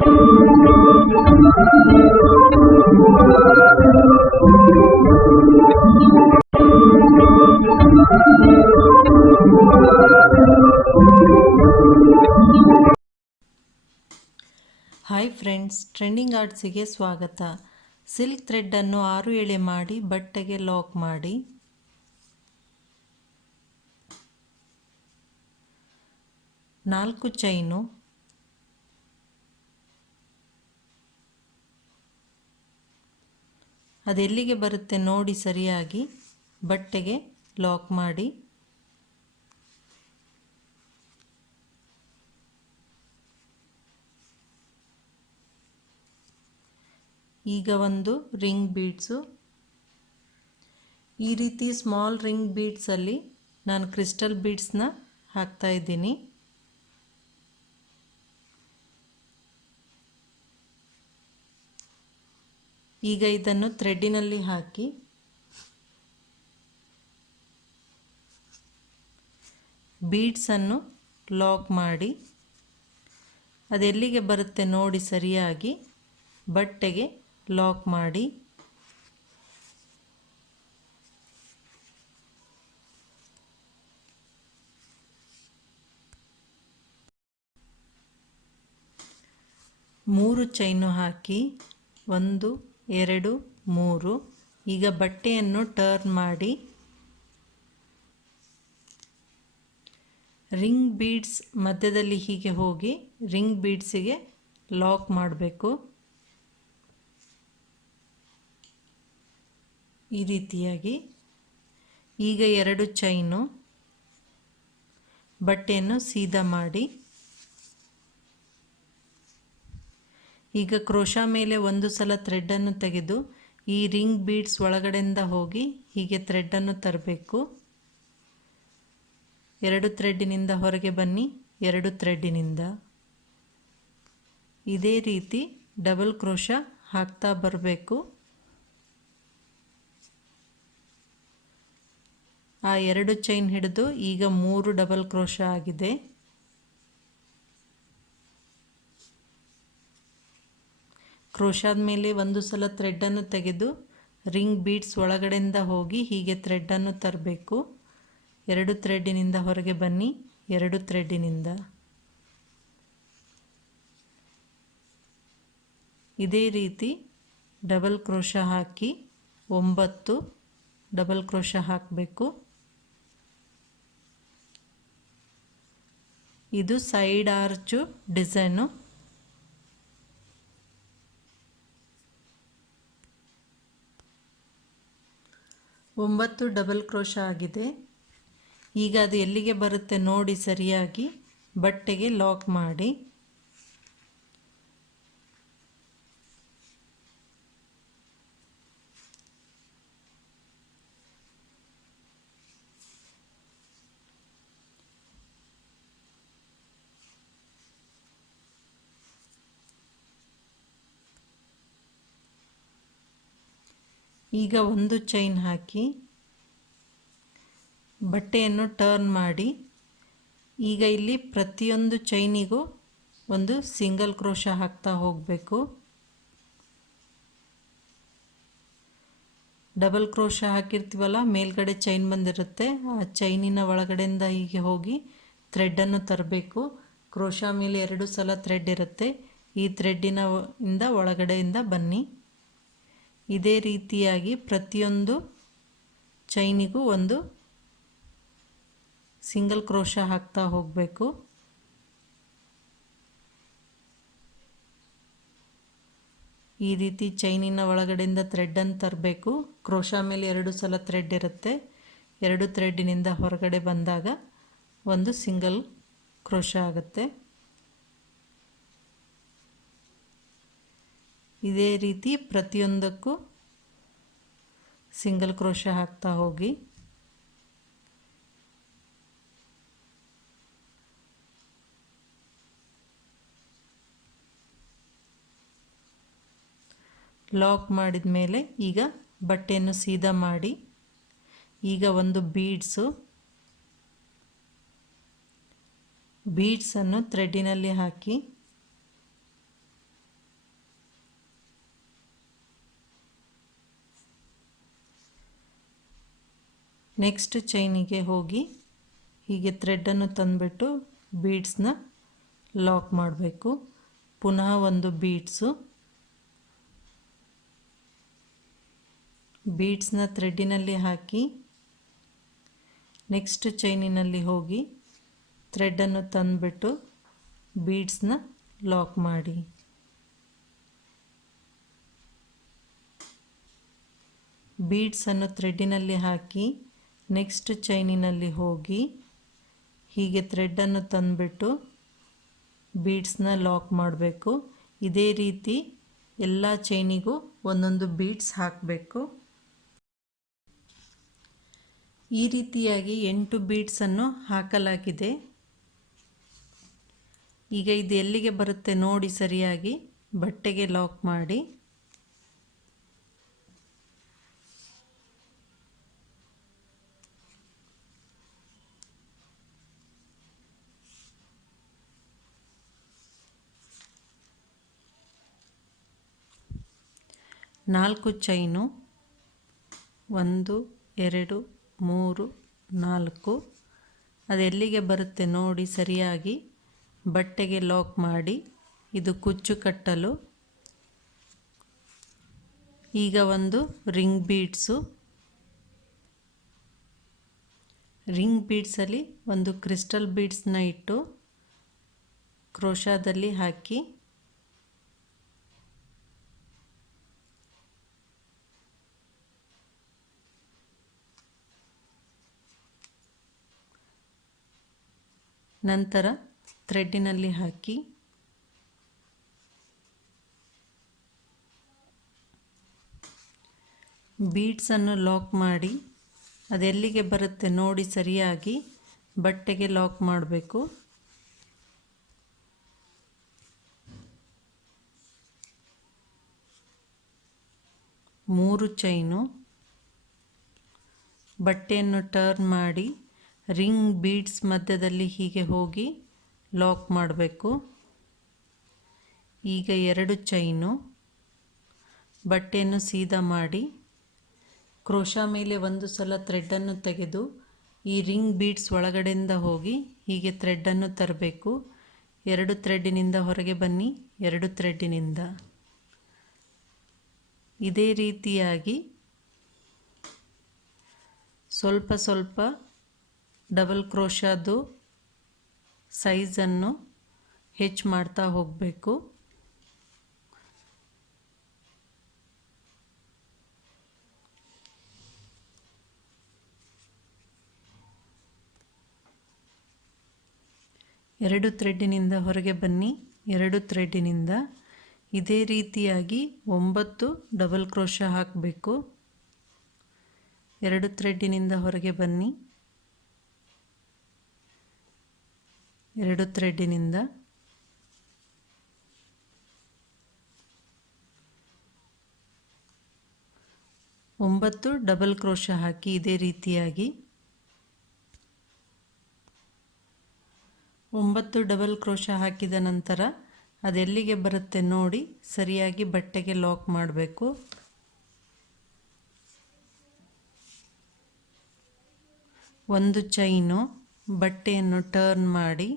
Hi friends, trending ಆರ್ಟ್ಸಿಗೆ ಸ್ವಾಗತ. Silk ಥ್ರೆಡ್ಡನ್ನು 6 ಎಳೆ ಮಾಡಿ ಬಟ್ಟೆಗೆ ಲಾಕ್ ಮಾಡಿ ನಾಲ್ಕು ಚೈನು, ಅದೆಲ್ಲಿಗೆ ಬರುತ್ತೆ ನೋಡಿ ಸರಿಯಾಗಿ ಬಟ್ಟೆಗೆ ಲಾಕ್ ಮಾಡಿ. ಈಗ ಒಂದು ರಿಂಗ್ ಬೀಡ್ಸು, ಈ ರೀತಿ ಸ್ಮಾಲ್ ರಿಂಗ್ ಬೀಡ್ಸಲ್ಲಿ ನಾನು ಕ್ರಿಸ್ಟಲ್ ಬೀಡ್ಸ್ನ ಹಾಕ್ತಾ ಇದ್ದೀನಿ. ಈಗ ಇದನ್ನು ಥ್ರೆಡ್ಡಿನಲ್ಲಿ ಹಾಕಿ ಬೀಡ್ಸನ್ನು ಲಾಕ್ ಮಾಡಿ, ಅದೆಲ್ಲಿಗೆ ಬರುತ್ತೆ ನೋಡಿ ಸರಿಯಾಗಿ ಬಟ್ಟೆಗೆ ಲಾಕ್ ಮಾಡಿ. ಮೂರು ಚೈನು ಹಾಕಿ 1 2 3. ಈಗ ಬಟ್ಟೆಯನ್ನು ಟರ್ನ್ ಮಾಡಿ ರಿಂಗ್ ಬೀಡ್ಸ್ ಮಧ್ಯದಲ್ಲಿ ಹೀಗೆ ಹೋಗಿ ರಿಂಗ್ ಬೀಡ್ಸಿಗೆ ಲಾಕ್ ಮಾಡಬೇಕು. ಈ ರೀತಿಯಾಗಿ ಈಗ 2 ಚೈನು, ಬಟ್ಟೆಯನ್ನು ಸೀದಾ ಮಾಡಿ ಈಗ ಕ್ರೋಶಾ ಮೇಲೆ ಒಂದು ಸಲ ಥ್ರೆಡ್ಡನ್ನು ತೆಗೆದು ಈ ರಿಂಗ್ ಬೀಡ್ಸ್ ಒಳಗಡೆಯಿಂದ ಹೋಗಿ ಹೀಗೆ ಥ್ರೆಡ್ಡನ್ನು ತರಬೇಕು. 2 ಥ್ರೆಡ್ಡಿನಿಂದ ಹೊರಗೆ ಬನ್ನಿ, 2 ಥ್ರೆಡ್ಡಿನಿಂದ ಇದೇ ರೀತಿ ಡಬಲ್ ಕ್ರೋಶಾ ಹಾಕ್ತಾ ಬರಬೇಕು. ಆ 2 ಚೈನ್ ಹಿಡಿದು ಈಗ 3 ಡಬಲ್ ಕ್ರೋಶಾ ಆಗಿದೆ. ಕ್ರೋಶಾದ ಮೇಲೆ ಒಂದು ಸಲ ಥ್ರೆಡ್ಡನ್ನು ತೆಗೆದು ರಿಂಗ್ ಬೀಡ್ಸ್ ಒಳಗಡೆಯಿಂದ ಹೋಗಿ ಹೀಗೆ ಥ್ರೆಡ್ಡನ್ನು ತರಬೇಕು. 2 ಥ್ರೆಡ್ಡಿನಿಂದ ಹೊರಗೆ ಬನ್ನಿ, 2 ಥ್ರೆಡ್ಡಿನಿಂದ ಇದೇ ರೀತಿ ಡಬಲ್ ಕ್ರೋಶಾ ಹಾಕಿ 9 ಡಬಲ್ ಕ್ರೋಶಾ ಹಾಕಬೇಕು. ಇದು ಸೈಡ್ ಆರ್ಚು ಡಿಸೈನು. ಒಂಬತ್ತು ಡಬಲ್ ಕ್ರೋಶಾ ಆಗಿದೆ. ಈಗ ಅದು ಎಲ್ಲಿಗೆ ಬರುತ್ತೆ ನೋಡಿ ಸರಿಯಾಗಿ ಬಟ್ಟೆಗೆ ಲಾಕ್ ಮಾಡಿ. ಈಗ ಒಂದು ಚೈನ್ ಹಾಕಿ ಬಟ್ಟೆಯನ್ನು ಟರ್ನ್ ಮಾಡಿ ಈಗ ಇಲ್ಲಿ ಪ್ರತಿಯೊಂದು ಚೈನಿಗೂ ಒಂದು ಸಿಂಗಲ್ ಕ್ರೋಶಾ ಹಾಕ್ತಾ ಹೋಗಬೇಕು. ಡಬಲ್ ಕ್ರೋಶಾ ಹಾಕಿರ್ತೀವಲ್ಲ, ಮೇಲ್ಗಡೆ ಚೈನ್ ಬಂದಿರುತ್ತೆ, ಆ ಚೈನಿನ ಒಳಗಡೆಯಿಂದ ಹೀಗೆ ಹೋಗಿ ಥ್ರೆಡ್ಡನ್ನು ತರಬೇಕು. ಕ್ರೋಶಾ ಮೇಲೆ 2 ಸಲ ಥ್ರೆಡ್ ಇರುತ್ತೆ, ಈ ಥ್ರೆಡ್ಡಿನಿಂದ ಒಳಗಡೆಯಿಂದ ಬನ್ನಿ. ಇದೇ ರೀತಿಯಾಗಿ ಪ್ರತಿಯೊಂದು ಚೈನಿಗೂ ಒಂದು ಸಿಂಗಲ್ ಕ್ರೋಶಾ ಹಾಕ್ತಾ ಹೋಗಬೇಕು. ಈ ರೀತಿ ಚೈನಿನ ಒಳಗಡೆಯಿಂದ ಥ್ರೆಡ್ಡನ್ನು ತರಬೇಕು. ಕ್ರೋಶಾ ಮೇಲೆ 2 ಸಲ ಥ್ರೆಡ್ ಇರುತ್ತೆ, 2 ಥ್ರೆಡ್ಡಿನಿಂದ ಹೊರಗಡೆ ಬಂದಾಗ ಒಂದು ಸಿಂಗಲ್ ಕ್ರೋಶಾ ಆಗುತ್ತೆ. ಇದೇ ರೀತಿ ಪ್ರತಿಯೊಂದಕ್ಕೂ ಸಿಂಗಲ್ ಕ್ರೋಶಾ ಹಾಕ್ತಾ ಹೋಗಿ. ಲಾಕ್ ಮಾಡಿದ ಮೇಲೆ ಈಗ ಬಟ್ಟೆಯನ್ನು ಸೀದಾ ಮಾಡಿ ಈಗ ಒಂದು ಬೀಡ್ಸನ್ನು ಥ್ರೆಡ್ಡಿನಲ್ಲಿ ಹಾಕಿ ನೆಕ್ಸ್ಟ್ ಚೈನಿಗೆ ಹೋಗಿ ಹೀಗೆ ಥ್ರೆಡನ್ನು ತಂದುಬಿಟ್ಟು ಬೀಡ್ಸ್ನ ಲಾಕ್ ಮಾಡಬೇಕು. ಪುನಃ ಒಂದು ಬೀಡ್ಸ್ನ ಥ್ರೆಡ್ಡಿನಲ್ಲಿ ಹಾಕಿ ನೆಕ್ಸ್ಟ್ ಚೈನಿನಲ್ಲಿ ಹೋಗಿ ಥ್ರೆಡನ್ನು ತಂದುಬಿಟ್ಟು ಬೀಡ್ಸ್ನ ಲಾಕ್ ಮಾಡಿ. ಬೀಡ್ಸನ್ನು ಥ್ರೆಡ್ಡಿನಲ್ಲಿ ಹಾಕಿ ನೆಕ್ಸ್ಟ್ ಚೈನಿನಲ್ಲಿ ಹೋಗಿ ಹೀಗೆ ಥ್ರೆಡನ್ನು ತಂದುಬಿಟ್ಟು ಬೀಡ್ಸ್ನ ಲಾಕ್ ಮಾಡಬೇಕು. ಇದೇ ರೀತಿ ಎಲ್ಲ ಚೈನಿಗೂ ಒಂದೊಂದು ಬೀಡ್ಸ್ ಹಾಕಬೇಕು. ಈ ರೀತಿಯಾಗಿ 8 ಬೀಡ್ಸನ್ನು ಹಾಕಲಾಗಿದೆ. ಈಗ ಇದು ಎಲ್ಲಿಗೆ ಬರುತ್ತೆ ನೋಡಿ ಸರಿಯಾಗಿ ಬಟ್ಟೆಗೆ ಲಾಕ್ ಮಾಡಿ. ನಾಲ್ಕು ಚೈನು 1 2 3 4 ಅದೆಲ್ಲಿಗೆ ಬರುತ್ತೆ ನೋಡಿ ಸರಿಯಾಗಿ ಬಟ್ಟೆಗೆ ಲಾಕ್ ಮಾಡಿ. ಇದು ಕುಚ್ಚು ಕಟ್ಟಲು. ಈಗ ಒಂದು ರಿಂಗ್ ಬೀಡ್ಸಲ್ಲಿ ಒಂದು ಕ್ರಿಸ್ಟಲ್ ಬೀಡ್ಸ್ನ ಇಟ್ಟು ಕ್ರೋಶಾದಲ್ಲಿ ಹಾಕಿ ನಂತರ ಥ್ರೆಡ್ಡಿನಲ್ಲಿ ಹಾಕಿ ಬೀಡ್ಸನ್ನು ಲಾಕ್ ಮಾಡಿ. ಅದೆಲ್ಲಿಗೆ ಬರುತ್ತೆ ನೋಡಿ ಸರಿಯಾಗಿ ಬಟ್ಟೆಗೆ ಲಾಕ್ ಮಾಡಬೇಕು. ಮೂರು ಚೈನು ಬಟ್ಟೆಯನ್ನು ಟರ್ನ್ ಮಾಡಿ ರಿಂಗ್ ಬೀಡ್ಸ್ ಮಧ್ಯದಲ್ಲಿ ಹೀಗೆ ಹೋಗಿ ಲಾಕ್ ಮಾಡಬೇಕು. ಈಗ 2 ಚೈನು ಬಟ್ಟೆಯನ್ನು ಸೀದಾ ಮಾಡಿ ಕ್ರೋಶಾ ಮೇಲೆ ಒಂದು ಸಲ ಥ್ರೆಡ್ಡನ್ನು ತೆಗೆದು ಈ ರಿಂಗ್ ಬೀಡ್ಸ್ ಒಳಗಡೆಯಿಂದ ಹೋಗಿ ಹೀಗೆ ಥ್ರೆಡ್ಡನ್ನು ತರಬೇಕು. 2 ಥ್ರೆಡ್ಡಿನಿಂದ ಹೊರಗೆ ಬನ್ನಿ, 2 ಥ್ರೆಡ್ಡಿನಿಂದ ಇದೇ ರೀತಿಯಾಗಿ ಸ್ವಲ್ಪ ಸ್ವಲ್ಪ ಡಬಲ್ ಕ್ರೋಶಾದು ಸೈಜನ್ನು ಹೆಚ್ಚು ಮಾಡ್ತಾ ಹೋಗಬೇಕು. ಎರಡು ಥ್ರೆಡ್ಡಿನಿಂದ ಹೊರಗೆ ಬನ್ನಿ, 2 ಥ್ರೆಡ್ಡಿನಿಂದ ಇದೇ ರೀತಿಯಾಗಿ 9 ಡಬಲ್ ಕ್ರೋಶಾ ಹಾಕಬೇಕು. 2 ಥ್ರೆಡ್ಡಿನಿಂದ ಹೊರಗೆ ಬನ್ನಿ, 2 ಥ್ರೆಡ್ಡಿನಿಂದ ಒಂಬತ್ತು ಡಬಲ್ ಕ್ರೋಶಾ ಹಾಕಿ ಇದೇ ರೀತಿಯಾಗಿ 9 ಡಬಲ್ ಕ್ರೋಶಾ ಹಾಕಿದ ನಂತರ ಅದೆಲ್ಲಿಗೆ ಬರುತ್ತೆ ನೋಡಿ ಸರಿಯಾಗಿ ಬಟ್ಟೆಗೆ ಲಾಕ್ ಮಾಡಬೇಕು. ಒಂದು ಚೈನು ಬಟ್ಟೆಯನ್ನು ಟರ್ನ್ ಮಾಡಿ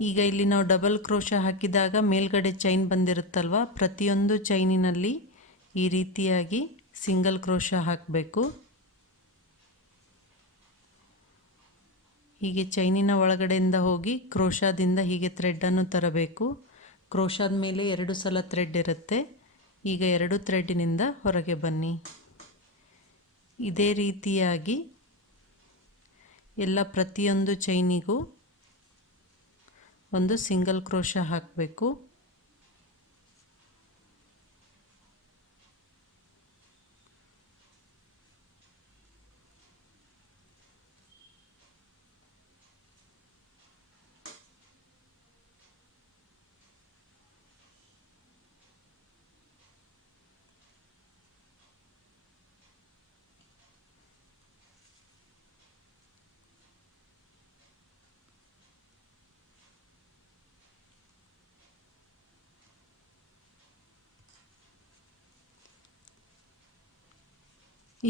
ಈಗ ಇಲ್ಲಿ ನಾವು ಡಬಲ್ ಕ್ರೋಶಾ ಹಾಕಿದಾಗ ಮೇಲ್ಗಡೆ ಚೈನ್ ಬಂದಿರುತ್ತಲ್ವ, ಪ್ರತಿಯೊಂದು ಚೈನಿನಲ್ಲಿ ಈ ರೀತಿಯಾಗಿ ಸಿಂಗಲ್ ಕ್ರೋಶಾ ಹಾಕಬೇಕು. ಹೀಗೆ ಚೈನಿನ ಒಳಗಡೆಯಿಂದ ಹೋಗಿ ಕ್ರೋಶಾದಿಂದ ಹೀಗೆ ಥ್ರೆಡ್ಡನ್ನು ತರಬೇಕು. ಕ್ರೋಶಾದ ಮೇಲೆ 2 ಸಲ ಥ್ರೆಡ್ ಇರುತ್ತೆ. ಈಗ 2 ಥ್ರೆಡ್ಡಿನಿಂದ ಹೊರಗೆ ಬನ್ನಿ. ಇದೇ ರೀತಿಯಾಗಿ ಎಲ್ಲ ಪ್ರತಿಯೊಂದು ಚೈನಿಗೂ ಒಂದು ಸಿಂಗಲ್ ಕ್ರೋಶಾ ಹಾಕಬೇಕು.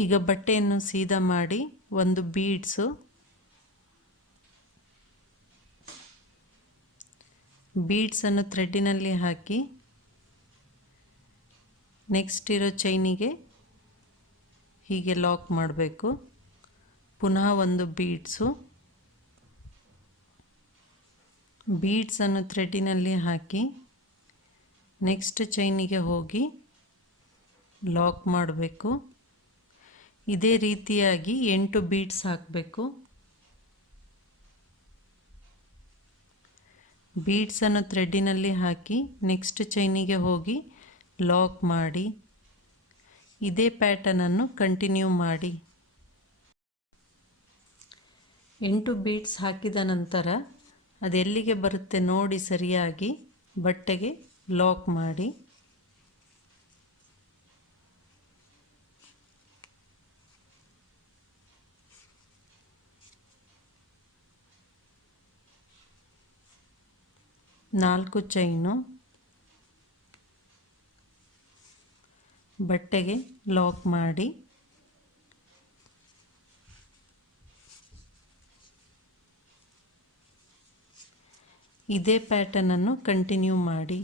ಈಗ ಬಟ್ಟೆಯನ್ನು ಸೀದಾ ಮಾಡಿ ಒಂದು ಬೀಡ್ಸನ್ನು ಥ್ರೆಡ್ಡಿನಲ್ಲಿ ಹಾಕಿ ನೆಕ್ಸ್ಟ್ ಇರೋ ಚೈನಿಗೆ ಹೀಗೆ ಲಾಕ್ ಮಾಡಬೇಕು. ಪುನಃ ಒಂದು ಬೀಡ್ಸನ್ನು ಥ್ರೆಡ್ಡಿನಲ್ಲಿ ಹಾಕಿ ನೆಕ್ಸ್ಟ್ ಚೈನಿಗೆ ಹೋಗಿ ಲಾಕ್ ಮಾಡಬೇಕು. ಇದೇ ರೀತಿಯಾಗಿ 8 ಬೀಡ್ಸ್ ಹಾಕಬೇಕು. ಬೀಡ್ಸನ್ನು ಥ್ರೆಡ್ಡಿನಲ್ಲಿ ಹಾಕಿ ನೆಕ್ಸ್ಟ್ ಚೈನಿಗೆ ಹೋಗಿ ಲಾಕ್ ಮಾಡಿ ಇದೇ ಪ್ಯಾಟರ್ನನ್ನು ಕಂಟಿನ್ಯೂ ಮಾಡಿ. 8 ಬೀಡ್ಸ್ ಹಾಕಿದ ನಂತರ ಅದೆಲ್ಲಿಗೆ ಬರುತ್ತೆ ನೋಡಿ ಸರಿಯಾಗಿ ಬಟ್ಟೆಗೆ ಲಾಕ್ ಮಾಡಿ. ನಾಲ್ಕು ಚೈನು ಬಟ್ಟೆಗೆ ಲಾಕ್ ಮಾಡಿ ಇದೇ ಪ್ಯಾಟರ್ನನ್ನು ಕಂಟಿನ್ಯೂ ಮಾಡಿ.